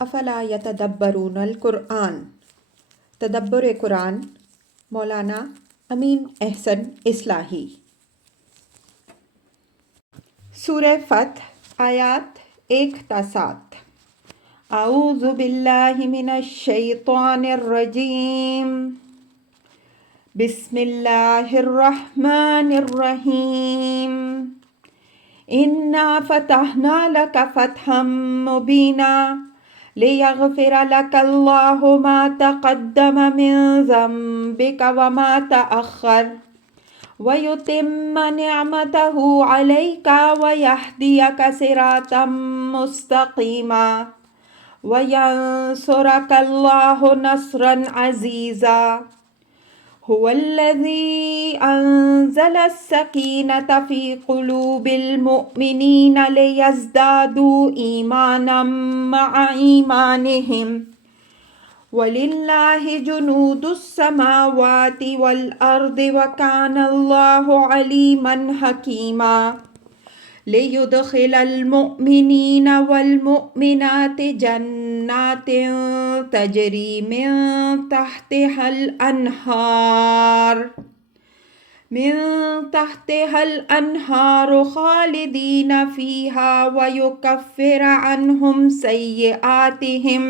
افلا یتدبرون القرآن، تدبر قرآن، مولانا امین احسن اصلاحی۔ سورہ فتح آیات 1 تا 7۔ اعوذ باللہ من الشیطان الرجیم، بسم اللہ الرحمن الرحیم۔ انا فتحنا لک فتحا مبینا لیغفر لک اللہ ما تقدم من ذنبک وما تأخر وَيُتِمَّ نِعْمَتَهُ عَلَيْكَ وَيَهْدِيَكَ صِرَاطًا مُسْتَقِيمًا وَيَنْصُرَكَ اللَّهُ نَصْرًا عَزِيزًا۔ هُوَ الَّذِي أَنزَلَ السَّكِينَةَ فِي قُلُوبِ الْمُؤْمِنِينَ لِيَزْدَادُوا إِيمَانًا مَعَ إِيمَانِهِمْ وَلِلَّهِ جُنُودُ السَّمَاوَاتِ وَالْأَرْضِ وَكَانَ اللَّهُ عَلِيمًا حَكِيمًا۔ لِيُدْخِلَ الْمُؤْمِنِينَ وَالْمُؤْمِنَاتِ جَنَّاتٍ تَجْرِي مِن تحتها الأنهار خالدين فيها ويكفر عنهم سيئاتهم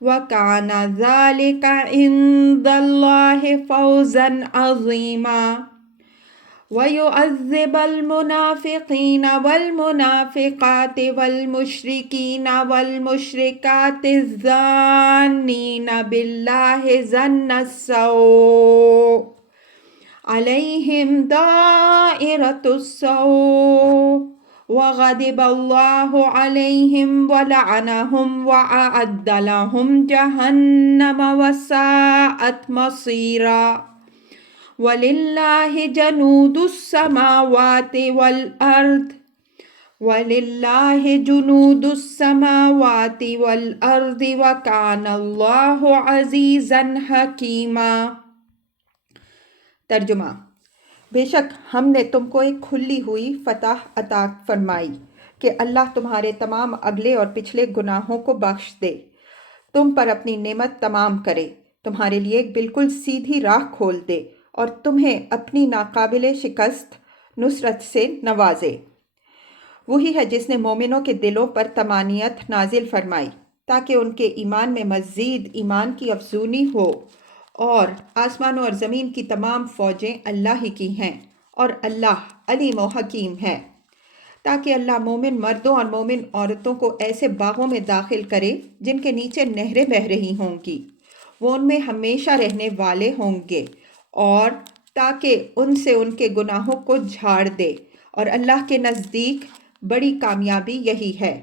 وَكَانَ ذَلِكَ عِندَ اللَّهِ فَوْزًا عَظِيمًا۔ وَيُعَذِّبَ الْمُنَافِقِينَ وَالْمُنَافِقَاتِ وَالْمُشْرِكِينَ وَالْمُشْرِكَاتِ الظَّانِّينَ بِاللَّهِ ظَنَّ السَّوْءِ عَلَيْهِمْ دَائِرَةُ السَّوْءِ وَغَضِبَ اللَّهُ عَلَيْهِمْ وَلَعَنَهُمْ وَأَعَدَّ لَهُمْ جَهَنَّمَ وَسَاءَتْ مَصِيرًا۔ وَلِلَّهِ جُنُودُ السَّمَاوَاتِ وَالْأَرْضِ وَكَانَ اللَّهُ عَزِيزًا حَكِيمًا۔ ترجمہ: بے شک ہم نے تم کو ایک کھلی ہوئی فتح عطا فرمائی کہ اللہ تمہارے تمام اگلے اور پچھلے گناہوں کو بخش دے، تم پر اپنی نعمت تمام کرے، تمہارے لیے ایک بالکل سیدھی راہ کھول دے اور تمہیں اپنی ناقابل شکست نصرت سے نوازے۔ وہی ہے جس نے مومنوں کے دلوں پر طمانینت نازل فرمائی تاکہ ان کے ایمان میں مزید ایمان کی افزونی ہو، اور آسمانوں اور زمین کی تمام فوجیں اللہ ہی کی ہیں اور اللہ علیم و حکیم ہے۔ تاکہ اللہ مومن مردوں اور مومن عورتوں کو ایسے باغوں میں داخل کرے جن کے نیچے نہریں بہہ رہی ہوں گی، وہ ان میں ہمیشہ رہنے والے ہوں گے، اور تاکہ ان سے ان کے گناہوں کو جھاڑ دے، اور اللہ کے نزدیک بڑی کامیابی یہی ہے۔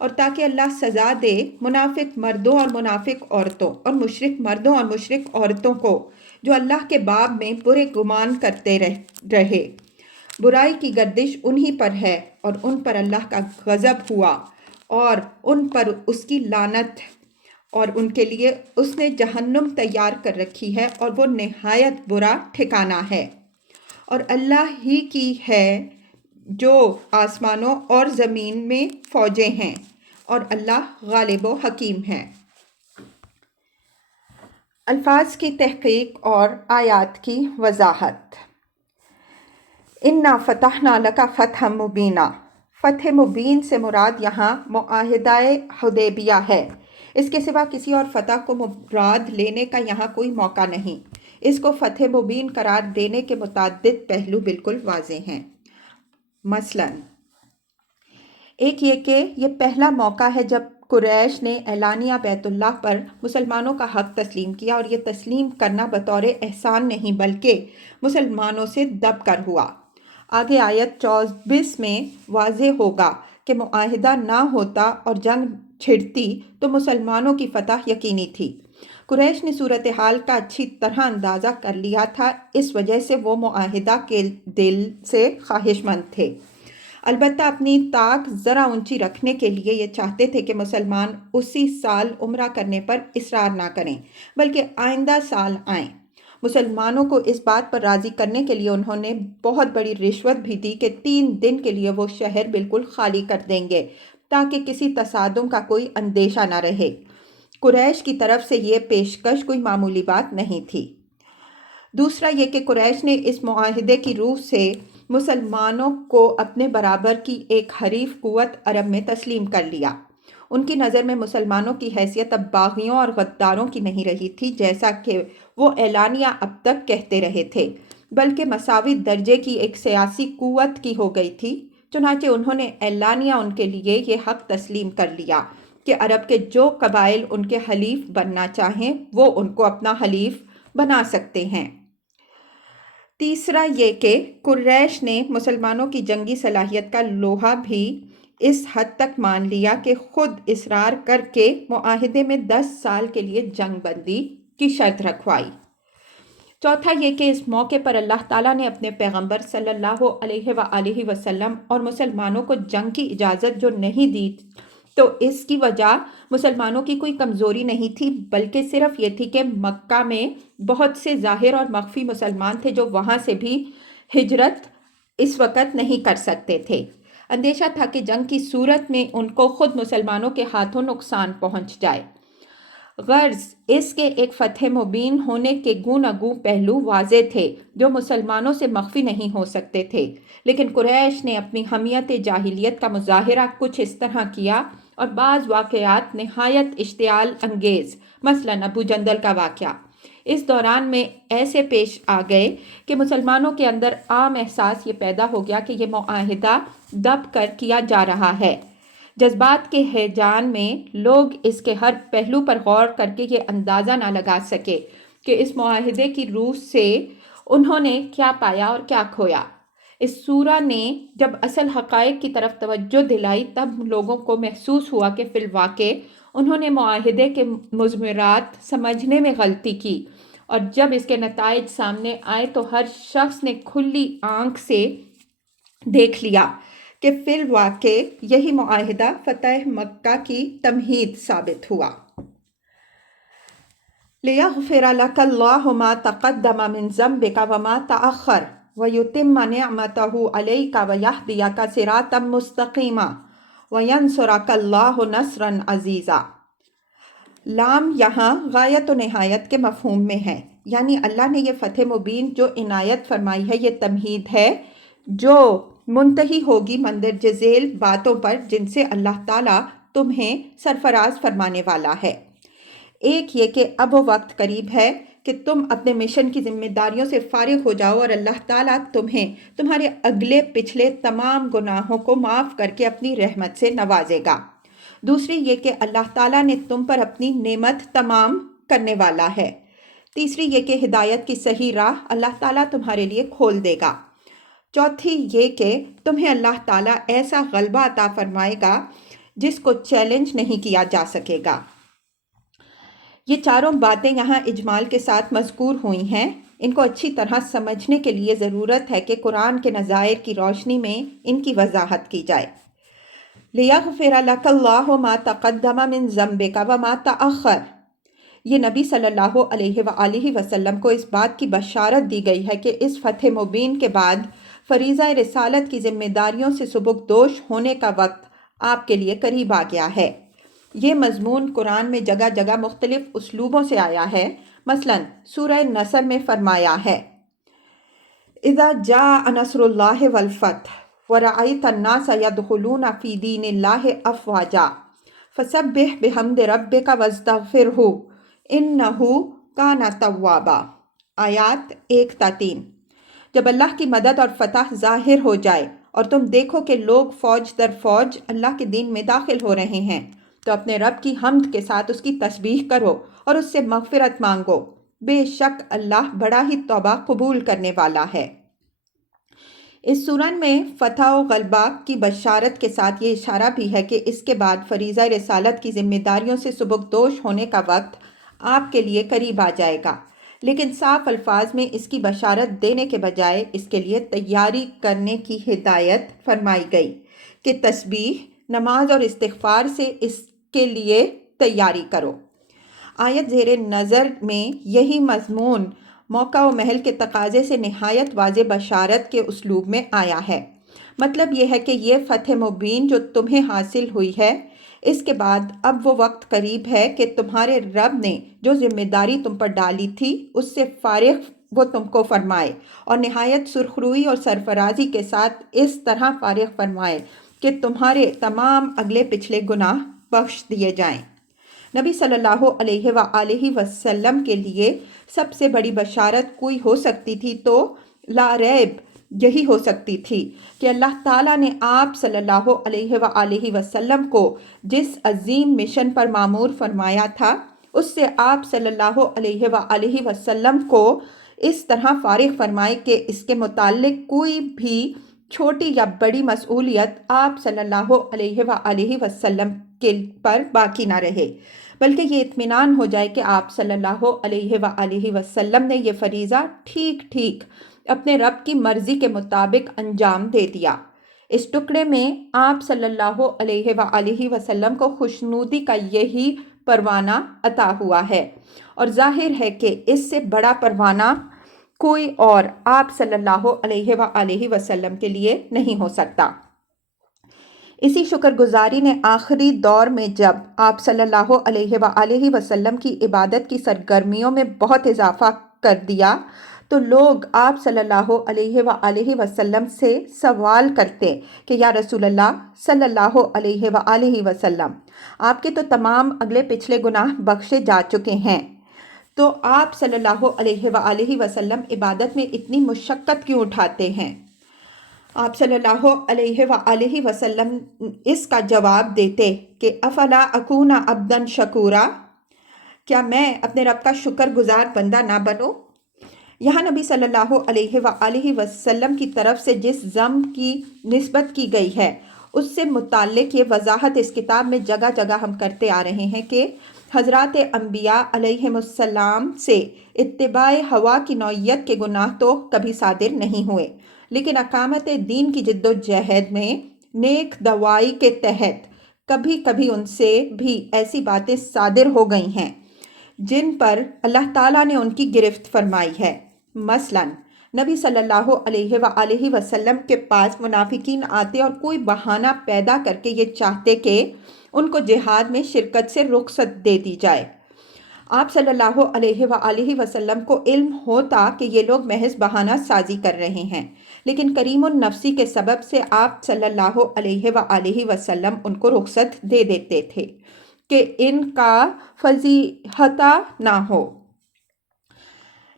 اور تاکہ اللہ سزا دے منافق مردوں اور منافق عورتوں اور مشرک مردوں اور مشرک عورتوں کو جو اللہ کے باب میں برے گمان کرتے رہے۔ برائی کی گردش انہی پر ہے اور ان پر اللہ کا غضب ہوا اور ان پر اس کی لعنت، اور ان کے لیے اس نے جہنم تیار کر رکھی ہے اور وہ نہایت برا ٹھکانہ ہے۔ اور اللہ ہی کی ہے جو آسمانوں اور زمین میں فوجیں ہیں، اور اللہ غالب و حکیم ہے۔ الفاظ کی تحقیق اور آیات کی وضاحت۔ انا فتحنا لک فتحا مبینا، فتح مبین سے مراد یہاں معاہدہ حدیبیہ ہے۔ اس کے سوا کسی اور فتح کو مراد لینے کا یہاں کوئی موقع نہیں۔ اس کو فتح مبین قرار دینے کے متعدد پہلو بالکل واضح ہیں۔ مثلاً ایک یہ کہ یہ پہلا موقع ہے جب قریش نے اعلانیہ بیت اللہ پر مسلمانوں کا حق تسلیم کیا، اور یہ تسلیم کرنا بطور احسان نہیں بلکہ مسلمانوں سے دب کر ہوا۔ آگے آیت 24 میں واضح ہوگا کہ معاہدہ نہ ہوتا اور جنگ چھڑتی تو مسلمانوں کی فتح یقینی تھی۔ قریش نے صورتحال کا اچھی طرح اندازہ کر لیا تھا، اس وجہ سے وہ معاہدہ کے دل سے خواہش مند تھے۔ البتہ اپنی طاق ذرا اونچی رکھنے کے لیے یہ چاہتے تھے کہ مسلمان اسی سال عمرہ کرنے پر اصرار نہ کریں بلکہ آئندہ سال آئیں۔ مسلمانوں کو اس بات پر راضی کرنے کے لیے انہوں نے بہت بڑی رشوت بھی دی کہ 3 دن کے لیے وہ شہر بالکل خالی کر دیں گے تاکہ کسی تصادم کا کوئی اندیشہ نہ رہے۔ قریش کی طرف سے یہ پیشکش کوئی معمولی بات نہیں تھی۔ دوسرا یہ کہ قریش نے اس معاہدے کی روح سے مسلمانوں کو اپنے برابر کی ایک حریف قوت عرب میں تسلیم کر لیا۔ ان کی نظر میں مسلمانوں کی حیثیت اب باغیوں اور غداروں کی نہیں رہی تھی جیسا کہ وہ اعلانیہ اب تک کہتے رہے تھے، بلکہ مساوی درجے کی ایک سیاسی قوت کی ہو گئی تھی۔ چنانچہ انہوں نے اعلانیہ ان کے لیے یہ حق تسلیم کر لیا کہ عرب کے جو قبائل ان کے حلیف بننا چاہیں وہ ان کو اپنا حلیف بنا سکتے ہیں۔ تیسرا یہ کہ قریش نے مسلمانوں کی جنگی صلاحیت کا لوہا بھی اس حد تک مان لیا کہ خود اصرار کر کے معاہدے میں 10 سال کے لیے جنگ بندی کی شرط رکھوائی۔ چوتھا یہ کہ اس موقع پر اللہ تعالیٰ نے اپنے پیغمبر صلی اللہ علیہ وآلہ وسلم اور مسلمانوں کو جنگ کی اجازت جو نہیں دی تو اس کی وجہ مسلمانوں کی کوئی کمزوری نہیں تھی، بلکہ صرف یہ تھی کہ مکہ میں بہت سے ظاہر اور مخفی مسلمان تھے جو وہاں سے بھی ہجرت اس وقت نہیں کر سکتے تھے۔ اندیشہ تھا کہ جنگ کی صورت میں ان کو خود مسلمانوں کے ہاتھوں نقصان پہنچ جائے۔ غرض اس کے ایک فتح مبین ہونے کے گوناگوں پہلو واضح تھے جو مسلمانوں سے مخفی نہیں ہو سکتے تھے، لیکن قریش نے اپنی حمیت جاہلیت کا مظاہرہ کچھ اس طرح کیا اور بعض واقعات نہایت اشتعال انگیز، مثلاً ابو جندل کا واقعہ اس دوران میں ایسے پیش آ گئے کہ مسلمانوں کے اندر عام احساس یہ پیدا ہو گیا کہ یہ معاہدہ دب کر کیا جا رہا ہے۔ جذبات کے ہیجان میں لوگ اس کے ہر پہلو پر غور کر کے یہ اندازہ نہ لگا سکے کہ اس معاہدے کی روح سے انہوں نے کیا پایا اور کیا کھویا۔ اس سورہ نے جب اصل حقائق کی طرف توجہ دلائی تب لوگوں کو محسوس ہوا کہ فی الواقع انہوں نے معاہدے کے مضمرات سمجھنے میں غلطی کی، اور جب اس کے نتائج سامنے آئے تو ہر شخص نے کھلی آنکھ سے دیکھ لیا کہ فی الواقع یہی معاہدہ فتح مکہ کی تمہید ثابت ہوا۔ لِيَغْفِرَ لَكَ اللَّهُ مَا تَقَدَّمَ مِن ذَنبِكَ وَمَا تَأَخَّرَ وَيُتِمَّ نِعْمَتَهُ عَلَيْكَ وَيَهْدِيَكَ صِرَاطًا مُسْتَقِيمًا وَيَنصُرَكَ اللَّهُ نَصْرًا عَزِيزًا۔ لام یہاں غایت و نہایت کے مفہوم میں ہے، یعنی اللہ نے یہ فتح مبین جو عنایت فرمائی ہے یہ تمہید ہے جو منتہی ہوگی مندرجہ ذیل باتوں پر جن سے اللہ تعالیٰ تمہیں سرفراز فرمانے والا ہے۔ ایک یہ کہ اب وہ وقت قریب ہے کہ تم اپنے مشن کی ذمہ داریوں سے فارغ ہو جاؤ اور اللہ تعالیٰ تمہیں تمہارے اگلے پچھلے تمام گناہوں کو معاف کر کے اپنی رحمت سے نوازے گا۔ دوسری یہ کہ اللہ تعالیٰ نے تم پر اپنی نعمت تمام کرنے والا ہے۔ تیسری یہ کہ ہدایت کی صحیح راہ اللہ تعالیٰ تمہارے لیے کھول دے گا۔ چوتھی یہ کہ تمہیں اللہ تعالیٰ ایسا غلبہ عطا فرمائے گا جس کو چیلنج نہیں کیا جا سکے گا۔ یہ چاروں باتیں یہاں اجمال کے ساتھ مذکور ہوئی ہیں۔ ان کو اچھی طرح سمجھنے کے لیے ضرورت ہے کہ قرآن کے نظائر کی روشنی میں ان کی وضاحت کی جائے۔ لِيَغْفِرَ لَكَ اللَّهُ مَا تَقَدَّمَ مِن ذَنبِكَ وَمَا تَأَخَّرَ۔ یہ نبی صلی اللہ علیہ وآلہ وسلم کو اس بات کی بشارت دی گئی ہے کہ اس فتح مبین کے بعد فریضہ رسالت کی ذمہ داریوں سے سبکدوش ہونے کا وقت آپ کے لیے قریب آ گیا ہے۔ یہ مضمون قرآن میں جگہ جگہ مختلف اسلوبوں سے آیا ہے، مثلاً سورہ نصر میں فرمایا ہے اِذَا جَاءَ نَصْرُ اللَّهِ وَالْفَتْحُ وَرَأَيْتَ النَّاسَ يَدْخُلُونَ فِي دِينِ اللَّهِ أَفْوَاجًا فَسَبِّحْ بِحَمْدِ رَبِّكَ وَاسْتَغْفِرْهُ إِنَّهُ كَانَ تَوَّابًا۔ آیات 1-3۔ جب اللہ کی مدد اور فتح ظاہر ہو جائے اور تم دیکھو کہ لوگ فوج در فوج اللہ کے دین میں داخل ہو رہے ہیں تو اپنے رب کی حمد کے ساتھ اس کی تسبیح کرو اور اس سے مغفرت مانگو، بے شک اللہ بڑا ہی توبہ قبول کرنے والا ہے۔ اس سورہ میں فتح و غلبہ کی بشارت کے ساتھ یہ اشارہ بھی ہے کہ اس کے بعد فریضہ رسالت کی ذمہ داریوں سے سبکدوش ہونے کا وقت آپ کے لیے قریب آ جائے گا، لیکن صاف الفاظ میں اس کی بشارت دینے کے بجائے اس کے لیے تیاری کرنے کی ہدایت فرمائی گئی کہ تسبیح، نماز اور استغفار سے اس کے لیے تیاری کرو۔ آیت زیر نظر میں یہی مضمون موقع و محل کے تقاضے سے نہایت واضح بشارت کے اسلوب میں آیا ہے۔ مطلب یہ ہے کہ یہ فتح مبین جو تمہیں حاصل ہوئی ہے، اس کے بعد اب وہ وقت قریب ہے کہ تمہارے رب نے جو ذمہ داری تم پر ڈالی تھی اس سے فارغ وہ تم کو فرمائے، اور نہایت سرخروئی اور سرفرازی کے ساتھ اس طرح فارغ فرمائے کہ تمہارے تمام اگلے پچھلے گناہ بخش دیے جائیں۔ نبی صلی اللہ علیہ وآلہ وسلم کے لیے سب سے بڑی بشارت کوئی ہو سکتی تھی تو لا ریب یہی ہو سکتی تھی کہ اللہ تعالیٰ نے آپ صلی اللہ علیہ وآلہ وسلم کو جس عظیم مشن پر مامور فرمایا تھا، اس سے آپ صلی اللہ علیہ وآلہ وسلم کو اس طرح فارغ فرمائے کہ اس کے متعلق کوئی بھی چھوٹی یا بڑی مسئولیت آپ صلی اللہ علیہ وآلہ وسلم کے پر باقی نہ رہے، بلکہ یہ اطمینان ہو جائے کہ آپ صلی اللہ علیہ وآلہ وسلم نے یہ فریضہ ٹھیک ٹھیک اپنے رب کی مرضی کے مطابق انجام دے دیا۔ اس ٹکڑے میں آپ صلی اللہ علیہ وآلہ وسلم کو خوشنودی کا یہی پروانہ عطا ہوا ہے، اور ظاہر ہے کہ اس سے بڑا پروانہ کوئی اور آپ صلی اللہ علیہ وآلہ وسلم کے لیے نہیں ہو سکتا۔ اسی شکر گزاری نے آخری دور میں جب آپ صلی اللہ علیہ وآلہ وسلم کی عبادت کی سرگرمیوں میں بہت اضافہ کر دیا تو لوگ آپ صلی اللہ علیہ وآلہ وسلم سے سوال کرتے کہ یا رسول اللہ صلی اللہ علیہ وآلہ وسلم، آپ کے تو تمام اگلے پچھلے گناہ بخشے جا چکے ہیں، تو آپ صلی اللہ علیہ وآلہ وسلم عبادت میں اتنی مشقت کیوں اٹھاتے ہیں؟ آپ صلی اللہ علیہ وآلہ وسلم اس کا جواب دیتے کہ افلا اکون عبدا شکورا، کیا میں اپنے رب کا شکر گزار بندہ نہ بنوں؟ یہاں نبی صلی اللہ علیہ وآلہ وسلم کی طرف سے جس ذم کی نسبت کی گئی ہے اس سے متعلق یہ وضاحت اس کتاب میں جگہ جگہ ہم کرتے آ رہے ہیں کہ حضرات انبیاء علیہم السلام سے اتباع ہوا کی نوعیت کے گناہ تو کبھی صادر نہیں ہوئے، لیکن اقامت دین کی جد و جہد میں نیک دوائی کے تحت کبھی کبھی ان سے بھی ایسی باتیں صادر ہو گئی ہیں جن پر اللہ تعالیٰ نے ان کی گرفت فرمائی ہے۔ مثلاً نبی صلی اللہ علیہ وآلہ وسلم کے پاس منافقین آتے اور کوئی بہانہ پیدا کر کے یہ چاہتے کہ ان کو جہاد میں شرکت سے رخصت دے دی جائے۔ آپ صلی اللہ علیہ وآلہ وسلم کو علم ہوتا کہ یہ لوگ محض بہانہ سازی کر رہے ہیں، لیکن کریم النفسی کے سبب سے آپ صلی اللہ علیہ وآلہ وسلم ان کو رخصت دے دیتے تھے کہ ان کا فضیحتہ نہ ہو۔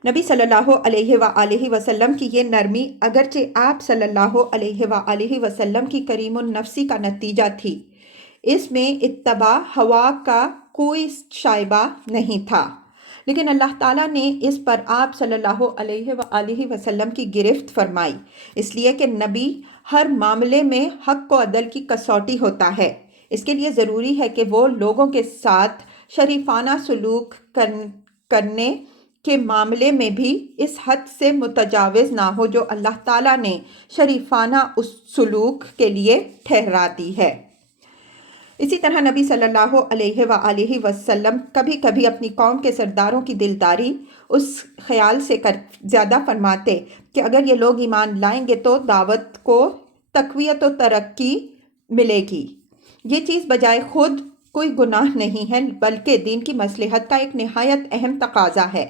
نبی صلی اللہ علیہ وآلہ وسلم کی یہ نرمی اگرچہ آپ صلی اللہ علیہ وآلہ وسلم کی کریم النفسی کا نتیجہ تھی، اس میں اتباع ہوا کا کوئی شائبہ نہیں تھا، لیکن اللہ تعالیٰ نے اس پر آپ صلی اللہ علیہ وآلہ وسلم کی گرفت فرمائی، اس لیے کہ نبی ہر معاملے میں حق و عدل کی کسوٹی ہوتا ہے۔ اس کے لیے ضروری ہے کہ وہ لوگوں کے ساتھ شریفانہ سلوک کرنے کے معاملے میں بھی اس حد سے متجاوز نہ ہو جو اللہ تعالیٰ نے شریفانہ اس سلوک کے لیے ٹھہرا دی ہے۔ اسی طرح نبی صلی اللہ علیہ وآلہ وسلم کبھی کبھی اپنی قوم کے سرداروں کی دلداری اس خیال سے زیادہ فرماتے کہ اگر یہ لوگ ایمان لائیں گے تو دعوت کو تقویت و ترقی ملے گی۔ یہ چیز بجائے خود کوئی گناہ نہیں ہے بلکہ دین کی مصلحت کا ایک نہایت اہم تقاضا ہے،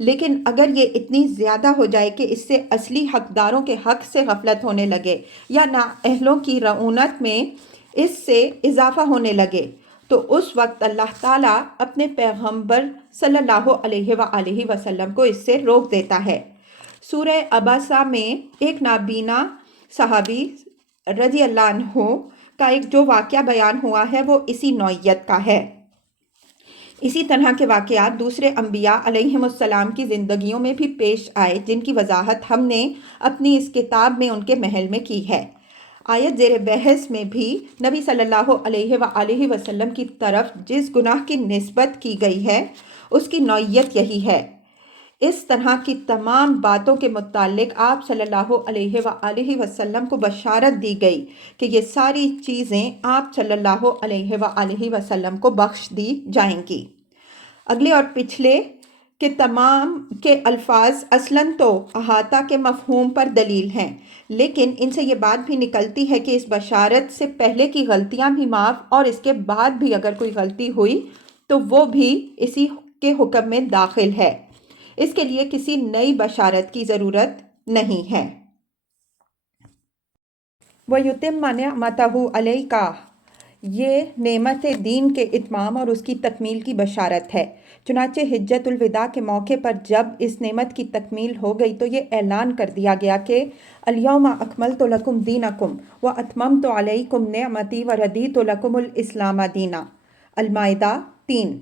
لیکن اگر یہ اتنی زیادہ ہو جائے کہ اس سے اصلی حقداروں کے حق سے غفلت ہونے لگے یا نااہلوں کی رعونت میں اس سے اضافہ ہونے لگے تو اس وقت اللہ تعالیٰ اپنے پیغمبر صلی اللہ علیہ وآلہ وسلم کو اس سے روک دیتا ہے۔ سورہ عبسہ میں ایک نابینا صحابی رضی اللہ عنہ کا ایک جو واقعہ بیان ہوا ہے وہ اسی نوعیت کا ہے۔ اسی طرح کے واقعات دوسرے انبیاء علیہم السلام کی زندگیوں میں بھی پیش آئے جن کی وضاحت ہم نے اپنی اس کتاب میں ان کے محل میں کی ہے۔ آیت زیر بحث میں بھی نبی صلی اللہ علیہ وآلہ وسلم کی طرف جس گناہ کی نسبت کی گئی ہے اس کی نوعیت یہی ہے۔ اس طرح کی تمام باتوں کے متعلق آپ صلی اللہ علیہ وآلہ وسلم کو بشارت دی گئی کہ یہ ساری چیزیں آپ صلی اللہ علیہ وآلہ وسلم کو بخش دی جائیں گی۔ اگلے اور پچھلے کہ تمام کے الفاظ اصلاً تو احاطہ کے مفہوم پر دلیل ہیں، لیکن ان سے یہ بات بھی نکلتی ہے کہ اس بشارت سے پہلے کی غلطیاں بھی معاف، اور اس کے بعد بھی اگر کوئی غلطی ہوئی تو وہ بھی اسی کے حکم میں داخل ہے۔ اس کے لیے کسی نئی بشارت کی ضرورت نہیں ہے۔ وَيُتِمَّ نِعْمَتَهُ عَلَيْكَ، یہ نعمت دین کے اتمام اور اس کی تکمیل کی بشارت ہے۔ چنانچہ حجت الوداع کے موقع پر جب اس نعمت کی تکمیل ہو گئی تو یہ اعلان کر دیا گیا کہ الْيَوْمَ أَكْمَلْتُ لَكُمْ دِينَكُمْ وَأَتْمَمْتُ عَلَيْكُمْ نِعْمَتِي وَرَضِيتُ لَكُمُ الْإِسْلَامَ دِينًا۔ المائدہ 3۔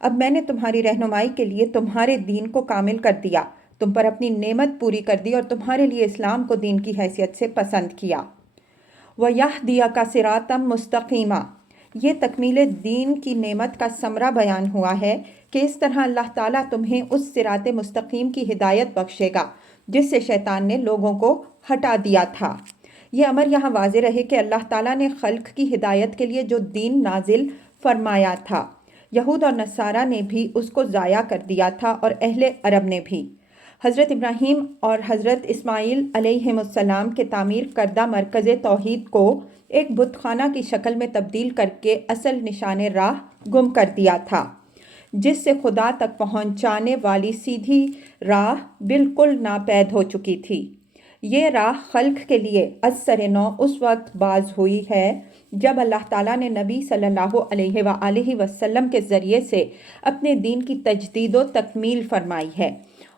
اب میں نے تمہاری رہنمائی کے لیے تمہارے دین کو کامل کر دیا، تم پر اپنی نعمت پوری کر دی اور تمہارے لیے اسلام کو دین کی حیثیت سے پسند کیا۔ وَيَهْدِيَكَ صِرَاطًا مُسْتَقِيمًا، یہ تکمیل دین کی نعمت کا ثمرہ بیان ہوا ہے کہ اس طرح اللہ تعالیٰ تمہیں اس صراط مستقیم کی ہدایت بخشے گا جس سے شیطان نے لوگوں کو ہٹا دیا تھا۔ یہ امر یہاں واضح رہے کہ اللہ تعالیٰ نے خلق کی ہدایت کے لیے جو دین نازل فرمایا تھا، یہود اور نصارہ نے بھی اس کو ضائع کر دیا تھا اور اہل عرب نے بھی۔ حضرت ابراہیم اور حضرت اسماعیل علیہم السلام کے تعمیر کردہ مرکز توحید کو ایک بت خانہ کی شکل میں تبدیل کر کے اصل نشان راہ گم کر دیا تھا، جس سے خدا تک پہنچانے والی سیدھی راہ بالکل ناپید ہو چکی تھی۔ یہ راہ خلق کے لیے از سر نو اس وقت باز ہوئی ہے جب اللہ تعالیٰ نے نبی صلی اللہ علیہ وآلہ وسلم کے ذریعے سے اپنے دین کی تجدید و تکمیل فرمائی ہے،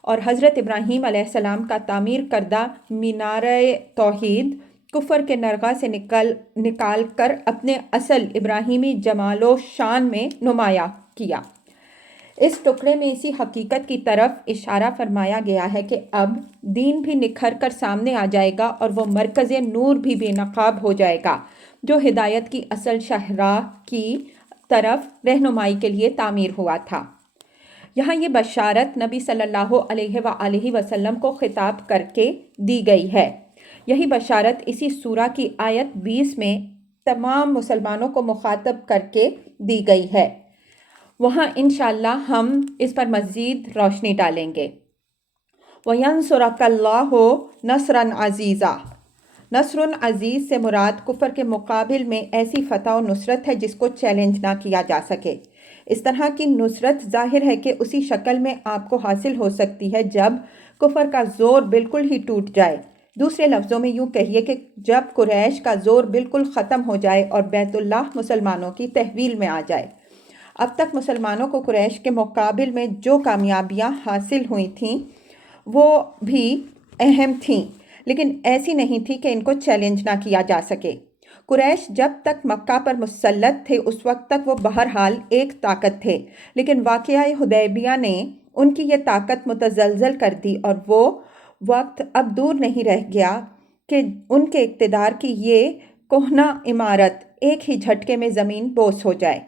اور حضرت ابراہیم علیہ السلام کا تعمیر کردہ مینارہ توحید کفر کے نرغہ سے نکال کر اپنے اصل ابراہیمی جمال و شان میں نمایاں کیا۔ اس ٹکڑے میں اسی حقیقت کی طرف اشارہ فرمایا گیا ہے کہ اب دین بھی نکھر کر سامنے آ جائے گا اور وہ مرکز نور بھی بے نقاب ہو جائے گا جو ہدایت کی اصل شاہراہ کی طرف رہنمائی کے لیے تعمیر ہوا تھا۔ یہاں یہ بشارت نبی صلی اللہ علیہ وآلہ وسلم کو خطاب کر کے دی گئی ہے۔ یہی بشارت اسی سورہ کی آیت 20 میں تمام مسلمانوں کو مخاطب کر کے دی گئی ہے۔ وہاں انشاءاللہ ہم اس پر مزید روشنی ڈالیں گے۔ وَيَنْصُرَكَ اللَّهُ نَصْرًا عَزِيزًا، نصر عزیز سے مراد کفر کے مقابل میں ایسی فتح و نصرت ہے جس کو چیلنج نہ کیا جا سکے۔ اس طرح کی نصرت ظاہر ہے کہ اسی شکل میں آپ کو حاصل ہو سکتی ہے جب کفر کا زور بالکل ہی ٹوٹ جائے۔ دوسرے لفظوں میں یوں کہیے کہ جب قریش کا زور بالکل ختم ہو جائے اور بیت اللہ مسلمانوں کی تحویل میں آ جائے۔ اب تک مسلمانوں کو قریش کے مقابل میں جو کامیابیاں حاصل ہوئی تھیں وہ بھی اہم تھیں، لیکن ایسی نہیں تھی کہ ان کو چیلنج نہ کیا جا سکے۔ قریش جب تک مکہ پر مسلط تھے اس وقت تک وہ بہرحال ایک طاقت تھے، لیکن واقعہ حدیبیہ نے ان کی یہ طاقت متزلزل کر دی اور وہ وقت اب دور نہیں رہ گیا کہ ان کے اقتدار کی یہ کہنہ عمارت ایک ہی جھٹکے میں زمین بوس ہو جائے۔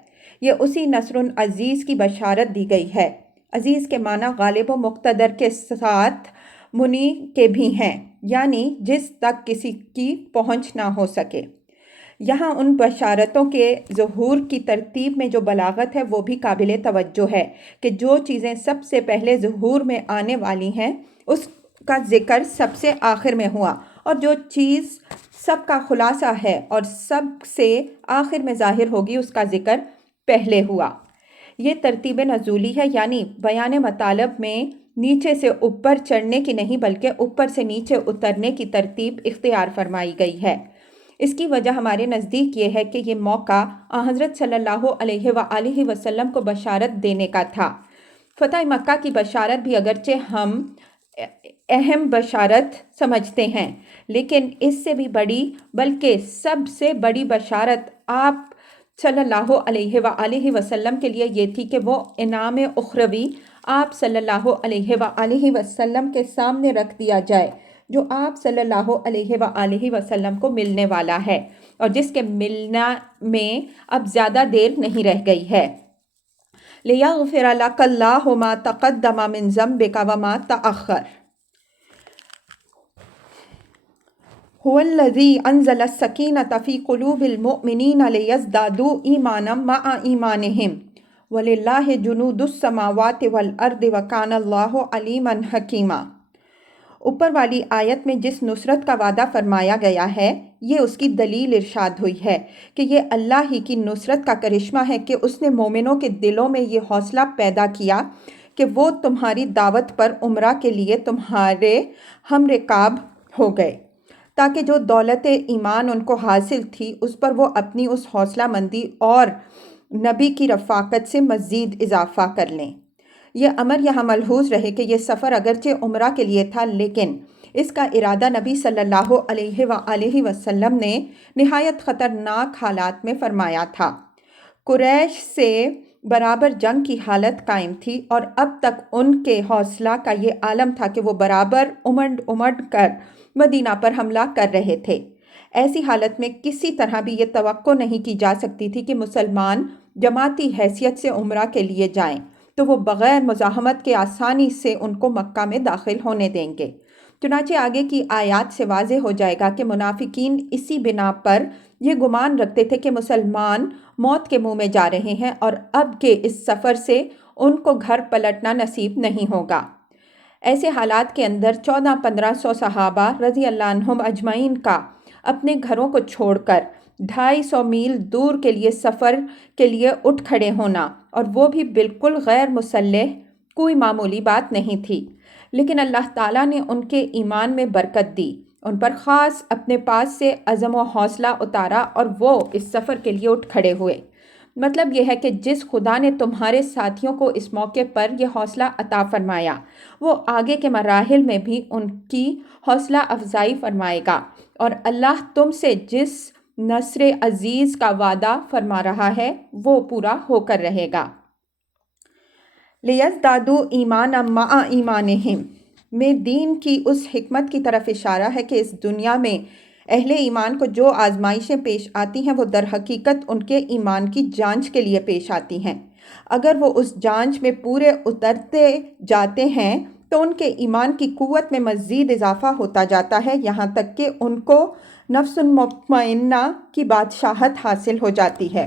یہ اسی نصر عزیز کی بشارت دی گئی ہے۔ عزیز کے معنی غالب و مقتدر کے ساتھ منی کے بھی ہیں، یعنی جس تک کسی کی پہنچ نہ ہو سکے۔ یہاں ان بشارتوں کے ظہور کی ترتیب میں جو بلاغت ہے وہ بھی قابل توجہ ہے کہ جو چیزیں سب سے پہلے ظہور میں آنے والی ہیں اس کا ذکر سب سے آخر میں ہوا، اور جو چیز سب کا خلاصہ ہے اور سب سے آخر میں ظاہر ہوگی اس کا ذکر پہلے ہوا۔ یہ ترتیب نزولی ہے، یعنی بیان مطالب میں نیچے سے اوپر چڑھنے کی نہیں بلکہ اوپر سے نیچے اترنے کی ترتیب اختیار فرمائی گئی ہے۔ اس کی وجہ ہمارے نزدیک یہ ہے کہ یہ موقع حضرت صلی اللہ علیہ وآلہ وسلم کو بشارت دینے کا تھا۔ فتح مکہ کی بشارت بھی اگرچہ ہم اہم بشارت سمجھتے ہیں، لیکن اس سے بھی بڑی بلکہ سب سے بڑی بشارت آپ صلی اللہ علیہ وآلہ وسلم کے لیے یہ تھی کہ وہ انعام اخروی آپ صلی اللہ علیہ وآلہ وسلم کے سامنے رکھ دیا جائے جو آپ صلی اللہ علیہ وآلہ وسلم کو ملنے والا ہے اور جس کے ملنا میں اب زیادہ دیر نہیں رہ گئی ہے۔ لِيَغْفِرَ لَكَ اللَّهُ مَا تَقَدَّمَ مِن ذَنبِكَ وَمَا تَأَخَّرَ هُوَ الَّذِي أَنزَلَ السَّكِينَةَ فِي قُلُوبِ الْمُؤْمِنِينَ لِيَزْدَادُوا إِيمَانًا مَعَ إِيمَانِهِمْ وَلِلَّهِ جُنُودُ السَّمَاوَاتِ وَالْأَرْضِ وَكَانَ اللَّهُ عَلِيمًا حَكِيمًا۔ اوپر والی آیت میں جس نصرت کا وعدہ فرمایا گیا ہے، یہ اس کی دلیل ارشاد ہوئی ہے کہ یہ اللہ ہی کی نصرت کا کرشمہ ہے کہ اس نے مومنوں کے دلوں میں یہ حوصلہ پیدا کیا کہ وہ تمہاری دعوت پر عمرہ کے لیے تمہارے ہم رکاب ہو گئے، تاکہ جو دولت ایمان ان کو حاصل تھی اس پر وہ اپنی اس حوصلہ مندی اور نبی کی رفاقت سے مزید اضافہ کر لیں۔ یہ امر یہاں ملحوظ رہے کہ یہ سفر اگرچہ عمرہ کے لیے تھا، لیکن اس کا ارادہ نبی صلی اللہ علیہ وآلہ وسلم نے نہایت خطرناک حالات میں فرمایا تھا۔ قریش سے برابر جنگ کی حالت قائم تھی اور اب تک ان کے حوصلہ کا یہ عالم تھا کہ وہ برابر امڑ کر مدینہ پر حملہ کر رہے تھے۔ ایسی حالت میں کسی طرح بھی یہ توقع نہیں کی جا سکتی تھی کہ مسلمان جماعتی حیثیت سے عمرہ کے لیے جائیں تو وہ بغیر مزاحمت کے آسانی سے ان کو مکہ میں داخل ہونے دیں گے۔ چنانچہ آگے کی آیات سے واضح ہو جائے گا کہ منافقین اسی بنا پر یہ گمان رکھتے تھے کہ مسلمان موت کے منہ میں جا رہے ہیں اور اب کے اس سفر سے ان کو گھر پلٹنا نصیب نہیں ہوگا۔ ایسے حالات کے اندر 1400-1500 صحابہ رضی اللہ عنہم اجمعین کا اپنے گھروں کو چھوڑ کر 250 میل دور کے لیے سفر کے لیے اٹھ کھڑے ہونا، اور وہ بھی بالکل غیر مسلح، کوئی معمولی بات نہیں تھی۔ لیکن اللہ تعالیٰ نے ان کے ایمان میں برکت دی، ان پر خاص اپنے پاس سے عزم و حوصلہ اتارا اور وہ اس سفر کے لیے اٹھ کھڑے ہوئے۔ مطلب یہ ہے کہ جس خدا نے تمہارے ساتھیوں کو اس موقع پر یہ حوصلہ عطا فرمایا، وہ آگے کے مراحل میں بھی ان کی حوصلہ افزائی فرمائے گا، اور اللہ تم سے جس نصر عزیز کا وعدہ فرما رہا ہے وہ پورا ہو کر رہے گا۔ لِيَزْدَادُوا إِيمَانًا مَعَ إِيمَانِهِمْ میں دین کی اس حکمت کی طرف اشارہ ہے کہ اس دنیا میں اہل ایمان کو جو آزمائشیں پیش آتی ہیں وہ در حقیقت ان کے ایمان کی جانچ کے لیے پیش آتی ہیں۔ اگر وہ اس جانچ میں پورے اترتے جاتے ہیں تو ان کے ایمان کی قوت میں مزید اضافہ ہوتا جاتا ہے، یہاں تک کہ ان کو نفس مطمئنہ کی بادشاہت حاصل ہو جاتی ہے۔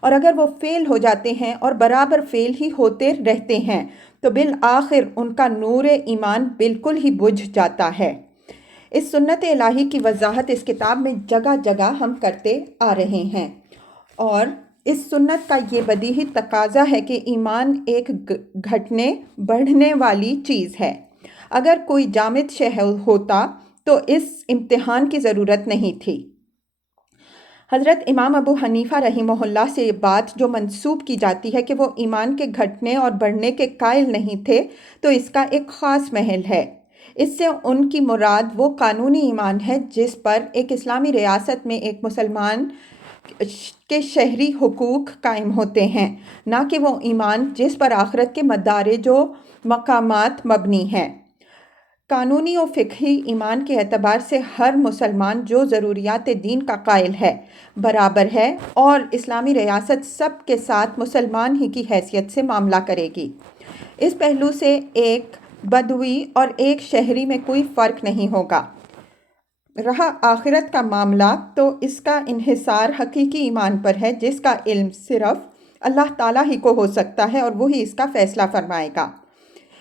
اور اگر وہ فیل ہو جاتے ہیں اور برابر فیل ہی ہوتے رہتے ہیں تو بالآخر ان کا نور ایمان بالکل ہی بجھ جاتا ہے۔ اس سنت الہی کی وضاحت اس کتاب میں جگہ جگہ ہم کرتے آ رہے ہیں، اور اس سنت کا یہ بدیہی تقاضا ہے کہ ایمان ایک گھٹنے بڑھنے والی چیز ہے۔ اگر کوئی جامد شے ہوتا تو اس امتحان کی ضرورت نہیں تھی۔ حضرت امام ابو حنیفہ رحمہ اللہ سے یہ بات جو منسوب کی جاتی ہے کہ وہ ایمان کے گھٹنے اور بڑھنے کے قائل نہیں تھے، تو اس کا ایک خاص محل ہے۔ اس سے ان کی مراد وہ قانونی ایمان ہے جس پر ایک اسلامی ریاست میں ایک مسلمان کے شہری حقوق قائم ہوتے ہیں، نہ کہ وہ ایمان جس پر آخرت کے مدارج و مقامات مبنی ہیں۔ قانونی و فقہی ایمان کے اعتبار سے ہر مسلمان جو ضروریات دین کا قائل ہے، برابر ہے، اور اسلامی ریاست سب کے ساتھ مسلمان ہی کی حیثیت سے معاملہ کرے گی۔ اس پہلو سے ایک بدوی اور ایک شہری میں کوئی فرق نہیں ہوگا۔ رہا آخرت کا معاملہ تو اس کا انحصار حقیقی ایمان پر ہے جس کا علم صرف اللہ تعالیٰ ہی کو ہو سکتا ہے اور وہی اس کا فیصلہ فرمائے گا۔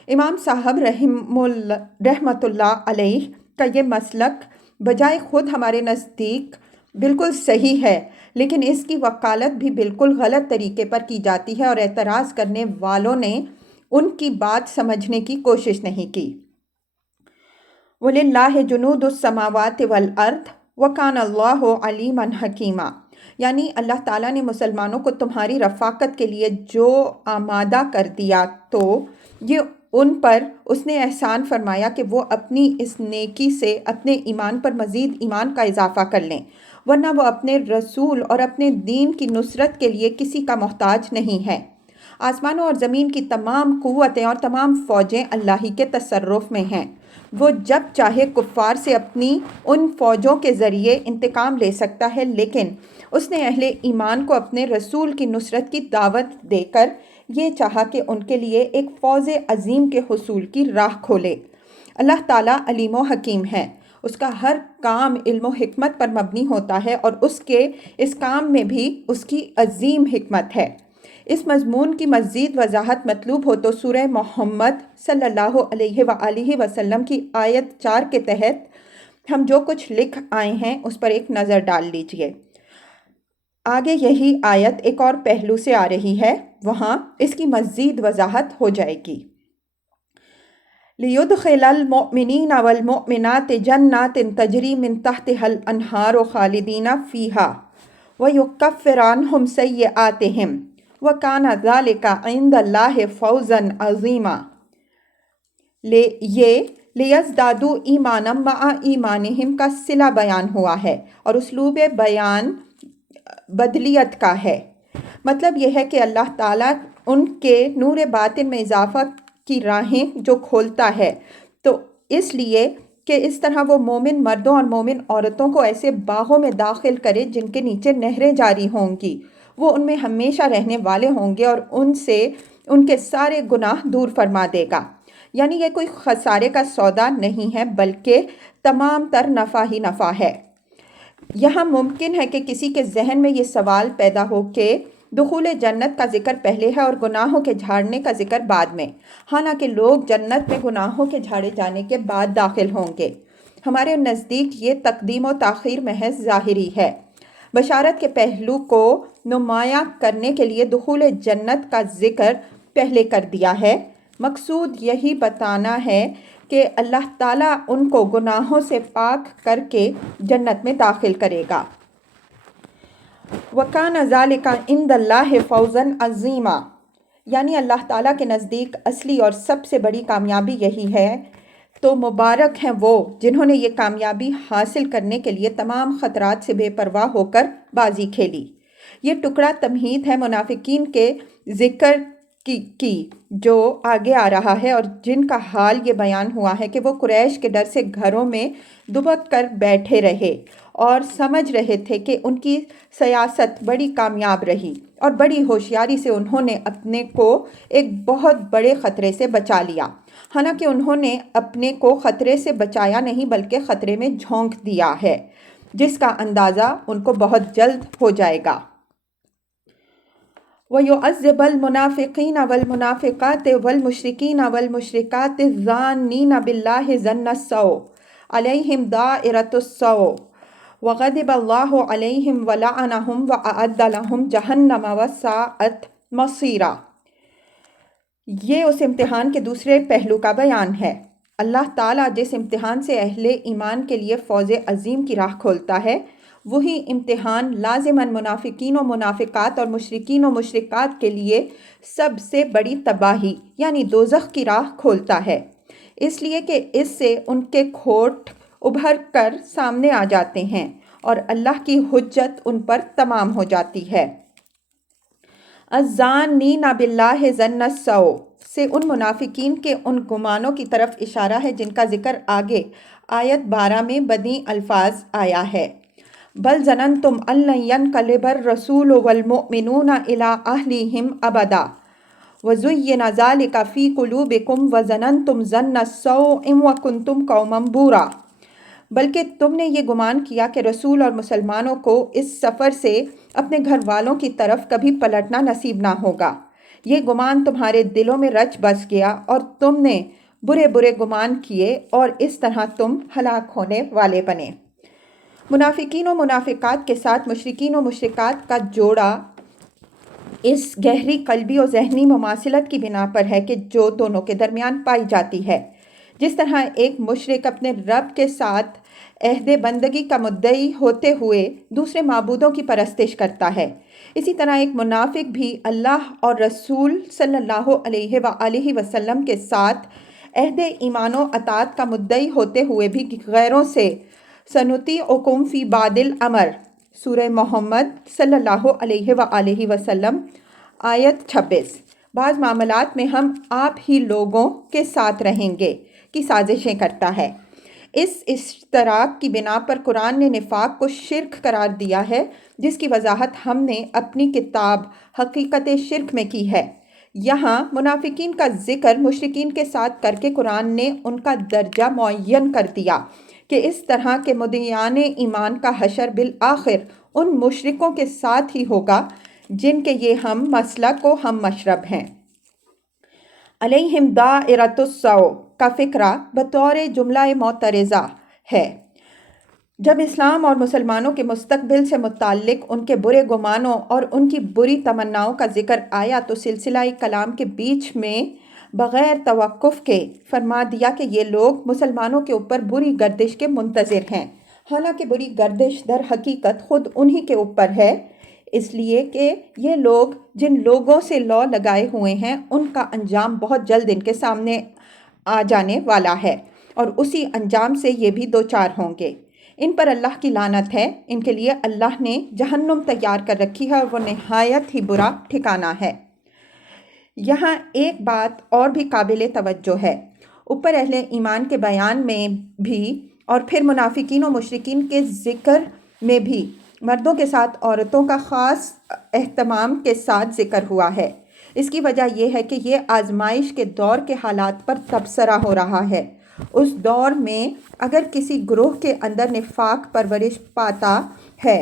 امام صاحب رحمۃ اللہ علیہ کا یہ مسلک بجائے خود ہمارے نزدیک بالکل صحیح ہے، لیکن اس کی وکالت بھی بالکل غلط طریقے پر کی جاتی ہے اور اعتراض کرنے والوں نے ان کی بات سمجھنے کی کوشش نہیں کی۔ وَلِلَّهِ جُنُودُ السَّمَاوَاتِ وَالْأَرْضِ وَكَانَ اللَّهُ عَلِيمًا حَكِيمًا، یعنی اللہ تعالیٰ نے مسلمانوں کو تمہاری رفاقت کے لیے جو آمادہ کر دیا تو یہ ان پر اس نے احسان فرمایا کہ وہ اپنی اس نیکی سے اپنے ایمان پر مزید ایمان کا اضافہ کر لیں، ورنہ وہ اپنے رسول اور اپنے دین کی نصرت کے لیے کسی کا محتاج نہیں ہے۔ آسمانوں اور زمین کی تمام قوتیں اور تمام فوجیں اللہ ہی کے تصرف میں ہیں۔ وہ جب چاہے کفار سے اپنی ان فوجوں کے ذریعے انتقام لے سکتا ہے، لیکن اس نے اہل ایمان کو اپنے رسول کی نصرت کی دعوت دے کر یہ چاہا کہ ان کے لیے ایک فوز عظیم کے حصول کی راہ کھولے۔ اللہ تعالیٰ علیم و حکیم ہے، اس کا ہر کام علم و حکمت پر مبنی ہوتا ہے اور اس کے اس کام میں بھی اس کی عظیم حکمت ہے۔ اس مضمون کی مزید وضاحت مطلوب ہو تو سورہ محمد صلی اللہ علیہ وآلہ وسلم کی آیت 4 کے تحت ہم جو کچھ لکھ آئے ہیں اس پر ایک نظر ڈال لیجئے۔ آگے یہی آیت ایک اور پہلو سے آ رہی ہے، وہاں اس کی مزید وضاحت ہو جائے گی۔ لِيُدْخِلَ الْمُؤْمِنِينَ وَالْمُؤْمِنَاتِ جَنَّاتٍ تَجْرِي مِن تَحْتِهَا الْأَنْهَارُ خَالِدِينَ فِيهَا وَيُكَفِّرَ عَنْهُمْ سَيِّئَاتِهِمْ وَكَانَ ذَلِكَ عِندَ اللَّهِ فَوْزًا عَظِيمًا۔ لِيَزْدَادُوا ایمانًا مَعَ ایمانہم کا صلہ بیان ہوا ہے، اور اسلوب بیان بدلیت کا ہے۔ مطلب یہ ہے کہ اللہ تعالیٰ ان کے نور باطن میں اضافہ کی راہیں جو کھولتا ہے، تو اس لیے کہ اس طرح وہ مومن مردوں اور مومن عورتوں کو ایسے باغوں میں داخل کرے جن کے نیچے نہریں جاری ہوں گی، وہ ان میں ہمیشہ رہنے والے ہوں گے، اور ان سے ان کے سارے گناہ دور فرما دے گا۔ یعنی یہ کوئی خسارے کا سودا نہیں ہے، بلکہ تمام تر نفع ہی نفع ہے۔ یہاں ممکن ہے کہ کسی کے ذہن میں یہ سوال پیدا ہو کہ دخول جنت کا ذکر پہلے ہے اور گناہوں کے جھاڑنے کا ذکر بعد میں، حالانکہ لوگ جنت میں گناہوں کے جھاڑے جانے کے بعد داخل ہوں گے۔ ہمارے نزدیک یہ تقدیم و تاخیر محض ظاہری ہے۔ بشارت کے پہلو کو نمایاں کرنے کے لیے دخول جنت کا ذکر پہلے کر دیا ہے۔ مقصود یہی بتانا ہے کہ اللہ تعالیٰ ان کو گناہوں سے پاک کر کے جنت میں داخل کرے گا۔ وَكَانَ ذَلِكَ عِندَ اللَّهِ فَوْزًا عَظِيمًا، یعنی اللہ تعالیٰ کے نزدیک اصلی اور سب سے بڑی کامیابی یہی ہے۔ تو مبارک ہیں وہ جنہوں نے یہ کامیابی حاصل کرنے کے لیے تمام خطرات سے بے پرواہ ہو کر بازی کھیلی۔ یہ ٹکڑا تمہید ہے منافقین کے ذکر کی جو آگے آ رہا ہے، اور جن کا حال یہ بیان ہوا ہے کہ وہ قریش کے ڈر سے گھروں میں دبک کر بیٹھے رہے اور سمجھ رہے تھے کہ ان کی سیاست بڑی کامیاب رہی، اور بڑی ہوشیاری سے انہوں نے اپنے کو ایک بہت بڑے خطرے سے بچا لیا۔ حالانکہ انہوں نے اپنے کو خطرے سے بچایا نہیں بلکہ خطرے میں جھونک دیا ہے، جس کا اندازہ ان کو بہت جلد ہو جائے گا۔ وَيُعَذِّبَ الْمُنَافِقِينَ وَالْمُنَافِقَاتِ وَالْمُشْرِكِينَ وَالْمُشْرِكَاتِ الظَّانِّينَ بِاللَّهِ ظَنَّ السَّوْءِ عَلَيْهِمْ دَائِرَةُ السَّوْءِ وَغَضِبَ اللَّهُ عَلَيْهِمْ وَلَعَنَهُمْ وَأَعَدَّ لَهُمْ جَهَنَّمَ وَسَاءَتْ مَصِيرًا۔ یہ اس امتحان کے دوسرے پہلو کا بیان ہے۔ اللہ تعالیٰ جس امتحان سے اہل ایمان کے لیے فوز عظیم کی راہ کھولتا ہے، وہی امتحان لازماً منافقین و منافقات اور مشرکین و مشرکات کے لیے سب سے بڑی تباہی یعنی دوزخ کی راہ کھولتا ہے، اس لیے کہ اس سے ان کے کھوٹ ابھر کر سامنے آ جاتے ہیں اور اللہ کی حجت ان پر تمام ہو جاتی ہے۔ الظانین باللہ ظن السوء سے ان منافقین کے ان گمانوں کی طرف اشارہ ہے جن کا ذکر آگے آیت 12 میں بدی الفاظ آیا ہے۔ بل ظننتم ان لن ينقلب الرسول والمؤمنون الى اہلہم ابدا وزین ذلک فی قلوبکم وظننتم ظن السوء وکنتم قوما بورا۔ بلکہ تم نے یہ گمان کیا کہ رسول اور مسلمانوں کو اس سفر سے اپنے گھر والوں کی طرف کبھی پلٹنا نصیب نہ ہوگا۔ یہ گمان تمہارے دلوں میں رچ بس گیا اور تم نے برے برے گمان کیے اور اس طرح تم ہلاک ہونے والے بنے۔ منافقین و منافقات کے ساتھ مشرکین و مشرکات کا جوڑا اس گہری قلبی و ذہنی مماثلت کی بنا پر ہے کہ جو دونوں کے درمیان پائی جاتی ہے۔ جس طرح ایک مشرک اپنے رب کے ساتھ عہد بندگی کا مدعی ہوتے ہوئے دوسرے معبودوں کی پرستش کرتا ہے، اسی طرح ایک منافق بھی اللہ اور رسول صلی اللہ علیہ وآلہ وسلم کے ساتھ عہد ایمان و اطاعت کا مدعی ہوتے ہوئے بھی غیروں سے سنطیعکم فی بعض الامر سورہ محمد صلی اللہ علیہ وآلہ وسلم آیت 26 بعض معاملات میں ہم آپ ہی لوگوں کے ساتھ رہیں گے کی سازشیں کرتا ہے۔ اس اشتراک کی بنا پر قرآن نے نفاق کو شرک قرار دیا ہے، جس کی وضاحت ہم نے اپنی کتاب حقیقت شرک میں کی ہے۔ یہاں منافقین کا ذکر مشرکین کے ساتھ کر کے قرآن نے ان کا درجہ معین کر دیا کہ اس طرح کے مدعیان ایمان کا حشر بالآخر ان مشرکوں کے ساتھ ہی ہوگا جن کے یہ ہم مسلک و ہم مشرب ہیں۔ علیہم دائرۃ السوء کا فقرہ بطور جملہ معترضہ ہے۔ جب اسلام اور مسلمانوں کے مستقبل سے متعلق ان کے برے گمانوں اور ان کی بری تمناؤں کا ذکر آیا تو سلسلہ کلام کے بیچ میں بغیر توقف کے فرما دیا کہ یہ لوگ مسلمانوں کے اوپر بری گردش کے منتظر ہیں، حالانکہ بری گردش در حقیقت خود انہی کے اوپر ہے، اس لیے کہ یہ لوگ جن لوگوں سے لو لگائے ہوئے ہیں ان کا انجام بہت جلد ان کے سامنے آ جانے والا ہے، اور اسی انجام سے یہ بھی دوچار ہوں گے۔ ان پر اللہ کی لعنت ہے، ان کے لیے اللہ نے جہنم تیار کر رکھی ہے اور وہ نہایت ہی برا ٹھکانہ ہے۔ یہاں ایک بات اور بھی قابل توجہ ہے۔ اوپر اہل ایمان کے بیان میں بھی اور پھر منافقین و مشرکین کے ذکر میں بھی مردوں کے ساتھ عورتوں کا خاص اہتمام کے ساتھ ذکر ہوا ہے۔ اس کی وجہ یہ ہے کہ یہ آزمائش کے دور کے حالات پر تبصرہ ہو رہا ہے۔ اس دور میں اگر کسی گروہ کے اندر نفاق پرورش پاتا ہے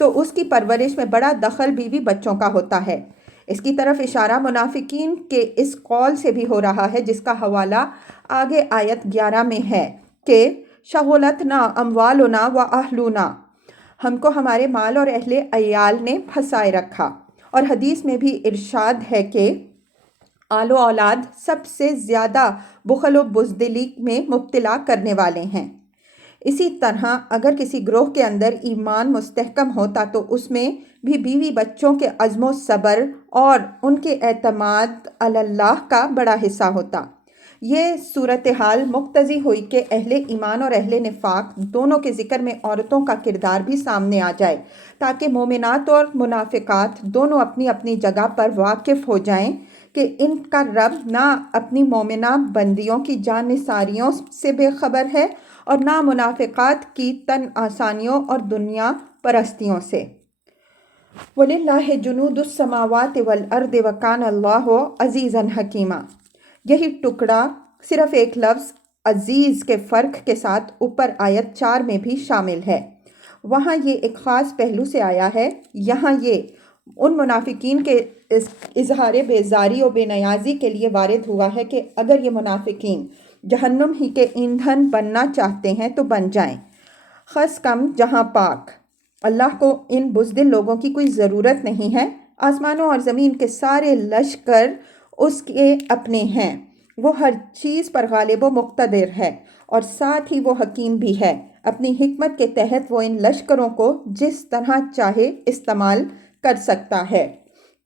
تو اس کی پرورش میں بڑا دخل بیوی بچوں کا ہوتا ہے۔ اس کی طرف اشارہ منافقین کے اس قول سے بھی ہو رہا ہے جس کا حوالہ آگے آیت 11 میں ہے کہ شغلتنا اموالنا و اہلنا، ہم کو ہمارے مال اور اہل عیال نے پھنسائے رکھا، اور حدیث میں بھی ارشاد ہے کہ آل و اولاد سب سے زیادہ بخل و بزدلی میں مبتلا کرنے والے ہیں۔ اسی طرح اگر کسی گروہ کے اندر ایمان مستحکم ہوتا تو اس میں بھی بیوی بچوں کے عزم و صبر اور ان کے اعتماد علی اللہ کا بڑا حصہ ہوتا۔ یہ صورتحال مقتضی ہوئی کہ اہل ایمان اور اہل نفاق دونوں کے ذکر میں عورتوں کا کردار بھی سامنے آ جائے، تاکہ مومنات اور منافقات دونوں اپنی اپنی جگہ پر واقف ہو جائیں کہ ان کا رب نہ اپنی مومنہ بندیوں کی جان نثاریوں سے بے خبر ہے اور نہ منافقات کی تن آسانیوں اور دنیا پرستیوں سے۔ وَلِلَّهِ جُنُودُ السَّمَاوَاتِ وَالْأَرْضِ وَكَانَ اللَّهُ عَزِيزًا حَكِيمًا۔ یہی ٹکڑا صرف ایک لفظ عزیز کے فرق کے ساتھ اوپر آیت 4 میں بھی شامل ہے۔ وہاں یہ ایک خاص پہلو سے آیا ہے، یہاں یہ ان منافقین کے اظہار بیزاری و بے نیازی کے لیے وارد ہوا ہے کہ اگر یہ منافقین جہنم ہی کے ایندھن بننا چاہتے ہیں تو بن جائیں، خس کم جہاں پاک۔ اللہ کو ان بزدل لوگوں کی کوئی ضرورت نہیں ہے، آسمانوں اور زمین کے سارے لشکر اس کے اپنے ہیں، وہ ہر چیز پر غالب و مقتدر ہے، اور ساتھ ہی وہ حکیم بھی ہے۔ اپنی حکمت کے تحت وہ ان لشکروں کو جس طرح چاہے استعمال کر سکتا ہے،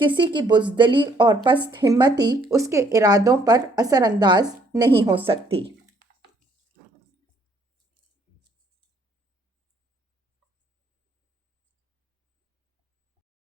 کسی کی بزدلی اور پست ہمتی اس کے ارادوں پر اثر انداز نہیں ہو سکتی۔